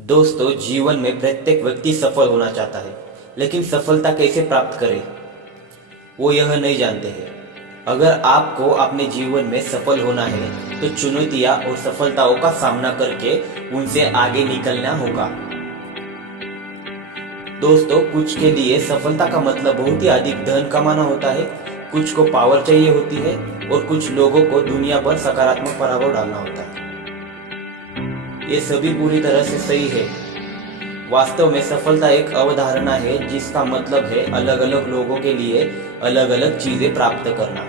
दोस्तों, जीवन में प्रत्येक व्यक्ति सफल होना चाहता है, लेकिन सफलता कैसे प्राप्त करे वो यह नहीं जानते हैं। अगर आपको अपने जीवन में सफल होना है तो चुनौतियां और सफलताओं का सामना करके उनसे आगे निकलना होगा। दोस्तों, कुछ के लिए सफलता का मतलब बहुत ही अधिक धन कमाना होता है, कुछ को पावर चाहिए होती है और कुछ लोगों को दुनिया पर सकारात्मक प्रभाव डालना होता है। ये सभी पूरी तरह से सही है। वास्तव में सफलता एक अवधारणा है जिसका मतलब है अलग अलग लोगों के लिए अलग अलग चीजें प्राप्त करना।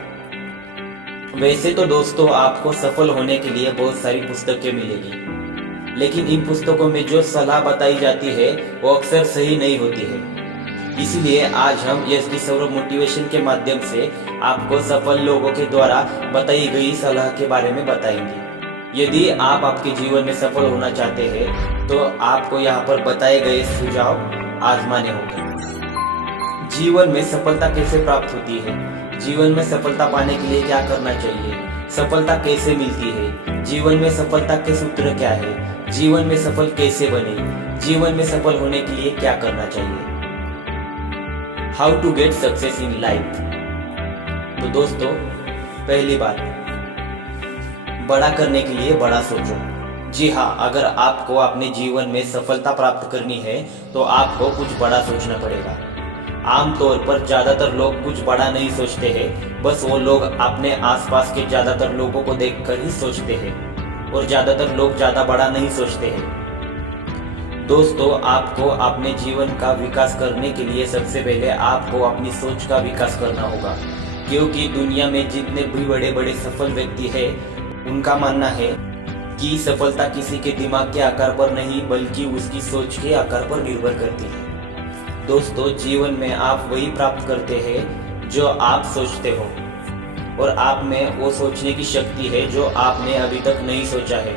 वैसे तो दोस्तों, आपको सफल होने के लिए बहुत सारी पुस्तकें मिलेगी, लेकिन इन पुस्तकों में जो सलाह बताई जाती है वो अक्सर सही नहीं होती है। इसीलिए आज हम यस डी सौरभ मोटिवेशन के माध्यम से आपको सफल लोगों के द्वारा बताई गई सलाह के बारे में बताएंगे। यदि आप आपके जीवन में सफल होना चाहते हैं तो आपको यहाँ पर बताए गए सुझाव आजमाने होंगे। जीवन में सफलता कैसे प्राप्त होती है, जीवन में सफलता पाने के लिए क्या करना चाहिए, सफलता कैसे मिलती है, जीवन में सफलता के सूत्र क्या है, जीवन में सफल कैसे बने, जीवन में सफल होने के लिए क्या करना चाहिए। How to get success in life. तो दोस्तों, पहली बात, बड़ा करने के लिए बड़ा सोचो। जी हाँ, अगर आपको अपने जीवन में सफलता प्राप्त करनी है तो आपको कुछ बड़ा सोचना पड़ेगा। आमतौर पर ज्यादातर लोग कुछ बड़ा नहीं सोचते हैं, बस वो लोग अपने आसपास के ज्यादातर लोगों को देखकर ही सोचते हैं और ज्यादातर लोग ज्यादा बड़ा नहीं सोचते हैं। दोस्तों, आपको अपने जीवन का विकास करने के लिए सबसे पहले आपको अपनी सोच का विकास करना होगा, क्योंकि दुनिया में जितने भी बड़े बड़े सफल व्यक्ति हैं उनका मानना है कि सफलता किसी के दिमाग के आकार पर नहीं बल्कि उसकी सोच के आकार पर निर्भर करती है। दोस्तों, जीवन में आप वही प्राप्त करते हैं जो आप सोचते हो, और आप में वो सोचने की शक्ति है जो आपने अभी तक नहीं सोचा है,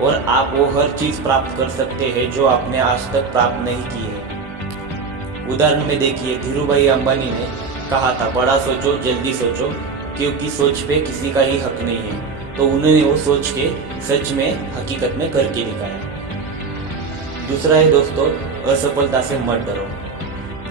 और आप वो हर चीज प्राप्त कर सकते हैं जो आपने आज तक प्राप्त नहीं की है। उदाहरण में देखिए, धीरूभाई अंबानी ने कहा था, बड़ा सोचो जल्दी सोचो, क्योंकि सोच पे किसी का ही हक नहीं है। तो उन्होंने वो सोच के सच में हकीकत में करके दिखाया। दूसरा है दोस्तों, असफलता से मत डरो।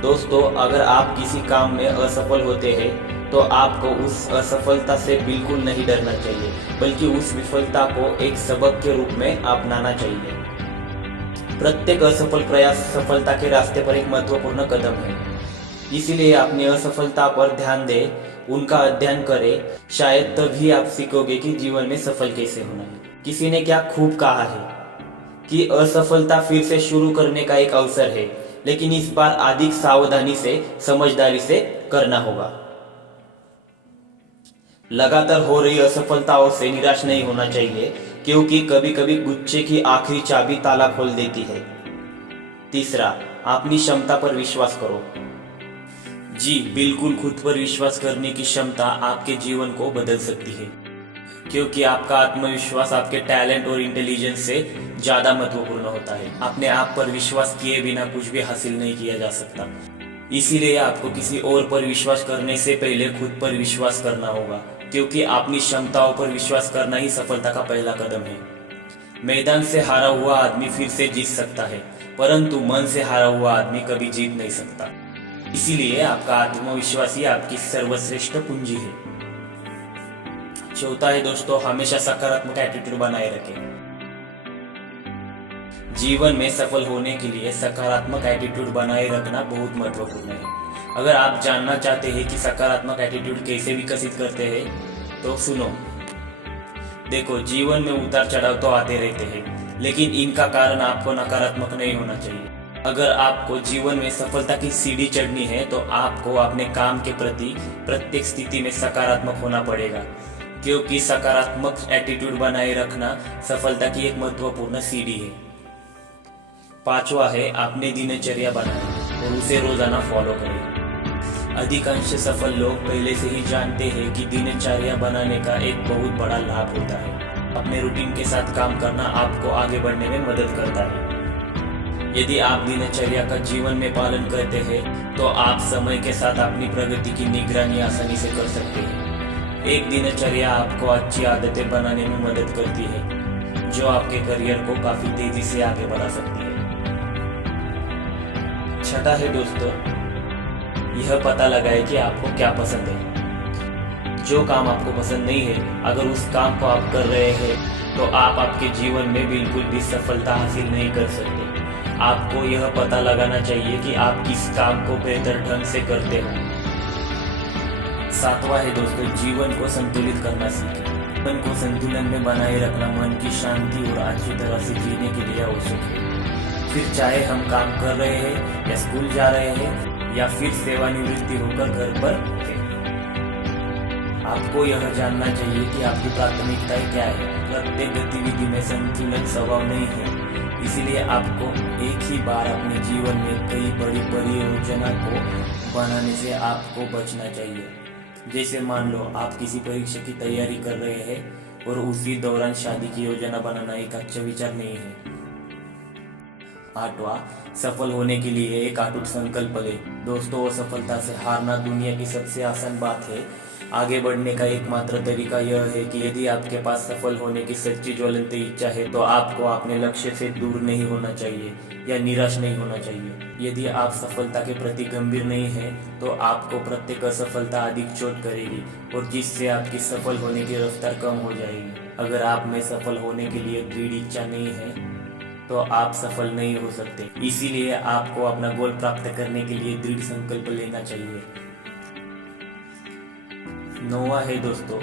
दोस्तों, अगर आप किसी काम में असफल होते हैं तो आपको उस असफलता से बिल्कुल नहीं डरना चाहिए, बल्कि उस विफलता को एक सबक के रूप में अपनाना चाहिए। प्रत्येक असफल प्रयास सफलता के रास्ते पर एक महत्वपूर्ण कदम है। इसीलिए अपनी असफलता पर ध्यान दें, उनका अध्ययन करें, शायद तभी आप सीखोगे कि जीवन में सफल कैसे होना है। किसी ने क्या खूब कहा है कि असफलता फिर से शुरू करने का एक अवसर है, लेकिन इस बार अधिक सावधानी से, समझदारी से करना होगा। लगातार हो रही असफलताओं से निराश नहीं होना चाहिए, क्योंकि कभी कभी गुच्छे की आखिरी चाबी ताला खोल देती है। तीसरा, अपनी क्षमता पर विश्वास करो। जी बिल्कुल, खुद पर विश्वास करने की क्षमता आपके जीवन को बदल सकती है, क्योंकि आपका आत्मविश्वास आपके टैलेंट और इंटेलिजेंस से ज्यादा महत्वपूर्ण होता है। अपने आप पर विश्वास किए बिना कुछ भी हासिल नहीं किया जा सकता। इसीलिए आपको किसी और पर विश्वास करने से पहले खुद पर विश्वास करना होगा, क्योंकि अपनी क्षमताओं पर विश्वास करना ही सफलता का पहला कदम है। मैदान से हारा हुआ आदमी फिर से जीत सकता है, परंतु मन से हारा हुआ आदमी कभी जीत नहीं सकता। इसीलिए आपका आत्मविश्वास ही आपकी सर्वश्रेष्ठ पूंजी है। चौथा है दोस्तों, हमेशा सकारात्मक एटीट्यूड बनाए रखें। जीवन में सफल होने के लिए सकारात्मक एटीट्यूड बनाए रखना बहुत महत्वपूर्ण है। अगर आप जानना चाहते हैं कि सकारात्मक एटीट्यूड कैसे विकसित करते हैं तो सुनो। देखो, जीवन में उतार चढ़ाव तो आते रहते हैं, लेकिन इनका कारण आपको नकारात्मक नहीं होना चाहिए। अगर आपको जीवन में सफलता की सीढ़ी चढ़नी है तो आपको अपने काम के प्रति प्रत्येक स्थिति में सकारात्मक होना पड़ेगा, क्योंकि सकारात्मक एटीट्यूड बनाए रखना सफलता की एक महत्वपूर्ण सीढ़ी है। पांचवा है, अपनी दिनचर्या बनाएं और उसे रोजाना फॉलो करें। अधिकांश सफल लोग पहले से ही जानते हैं कि दिनचर्या बनाने का एक बहुत बड़ा लाभ होता है। अपने रूटीन के साथ काम करना आपको आगे बढ़ने में मदद करता है। यदि आप दिनचर्या का जीवन में पालन करते हैं तो आप समय के साथ अपनी प्रगति की निगरानी आसानी से कर सकते हैं। एक दिनचर्या आपको अच्छी आदतें बनाने में मदद करती है, जो आपके करियर को काफी तेजी से आगे बढ़ा सकती है। छठा है दोस्तों, यह पता लगाए कि आपको क्या पसंद है। जो काम आपको पसंद नहीं है, अगर उस काम को आप कर रहे हैं तो आप आपके जीवन में बिल्कुल भी सफलता हासिल नहीं कर सकते। आपको यह पता लगाना चाहिए कि आप किस काम को बेहतर ढंग से करते हो। सातवां है दोस्तों, जीवन को संतुलित करना सीखें। मन को संतुलन में बनाए रखना मन की शांति और अच्छी तरह से जीने के लिए आवश्यक है। फिर चाहे हम काम कर रहे हैं या स्कूल जा रहे हैं या फिर सेवानिवृत्ति होकर घर पर हैं। आपको यह जानना चाहिए कि आपकी प्राथमिकताएं क्या है। प्रत्येक गतिविधि में संतुलन स्वभाव नहीं है, इसीलिए आपको एक ही बार अपने जीवन में कई बड़ी परियोजना को बनाने से आपको बचना चाहिए। जैसे मान लो आप किसी परीक्षा की तैयारी कर रहे हैं और उसी दौरान शादी की योजना बनाना एक अच्छा विचार नहीं है। आठवां, सफल होने के लिए एक अटूट संकल्प ले। दोस्तों, सफलता से हारना दुनिया की सबसे आसान बात है। आगे बढ़ने का एकमात्र तरीका यह है कि यदि आपके पास सफल होने की सच्ची ज्वलंत इच्छा है तो आपको अपने लक्ष्य से दूर नहीं होना चाहिए या निराश नहीं होना चाहिए। यदि आप सफलता के प्रति गंभीर नहीं हैं तो आपको प्रत्येक असफलता अधिक चोट करेगी और जिससे आपकी सफल होने की रफ्तार कम हो जाएगी। अगर आप में सफल होने के लिए दृढ़ इच्छा नहीं है तो आप सफल नहीं हो सकते। इसीलिए आपको अपना गोल प्राप्त करने के लिए दृढ़ संकल्प लेना चाहिए। नौवां है दोस्तों,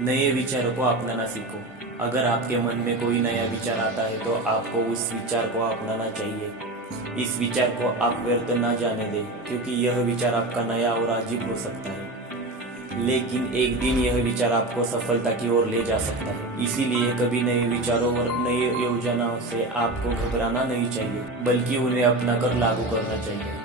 नए विचारों को अपनाना सीखो। अगर आपके मन में कोई नया विचार आता है तो आपको उस विचार को अपनाना चाहिए। इस विचार को आप व्यर्थ न जाने दें, क्योंकि यह विचार आपका नया और अजीब हो सकता है, लेकिन एक दिन यह विचार आपको सफलता की ओर ले जा सकता है। इसीलिए कभी नए विचारों और नई योजनाओं से आपको घबराना नहीं चाहिए, बल्कि उन्हें अपनाकर लागू करना चाहिए।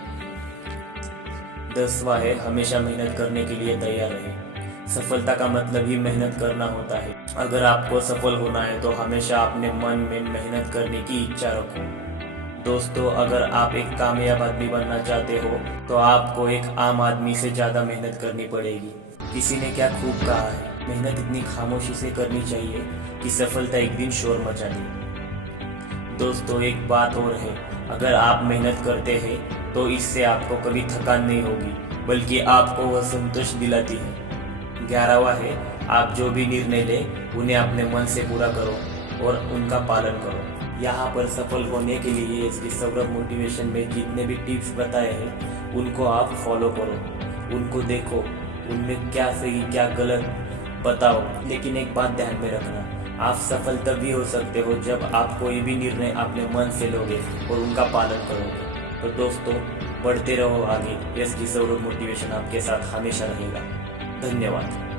10वां है, हमेशा मेहनत करने के लिए तैयार रहें। सफलता का मतलब ही मेहनत करना होता है। अगर आपको सफल होना है तो हमेशा अपने मन में मेहनत करने की इच्छा रखो। दोस्तों, अगर आप एक कामयाब आदमी बनना चाहते हो तो आपको एक आम आदमी से ज़्यादा मेहनत करनी पड़ेगी। किसी ने क्या खूब कहा है, मेहनत इतनी खामोशी से करनी चाहिए कि सफलता एक दिन शोर मचा दे। दोस्तों, एक बात और है, अगर आप मेहनत करते हैं तो इससे आपको कभी थकान नहीं होगी, बल्कि आपको वह संतोष दिलाती है। 11वां है, आप जो भी निर्णय लें उन्हें अपने मन से पूरा करो और उनका पालन करो। यहाँ पर सफल होने के लिए इसकी सौरभ मोटिवेशन में जितने भी टिप्स बताए हैं उनको आप फॉलो करो, उनको देखो, उनमें क्या सही क्या गलत बताओ। लेकिन एक बात ध्यान में रखना, आप सफल तभी हो सकते हो जब आप कोई भी निर्णय अपने मन से लोगे और उनका पालन करोगे। तो दोस्तों, बढ़ते रहो आगे। यस की सौरभ मोटिवेशन आपके साथ हमेशा रहेगा। धन्यवाद।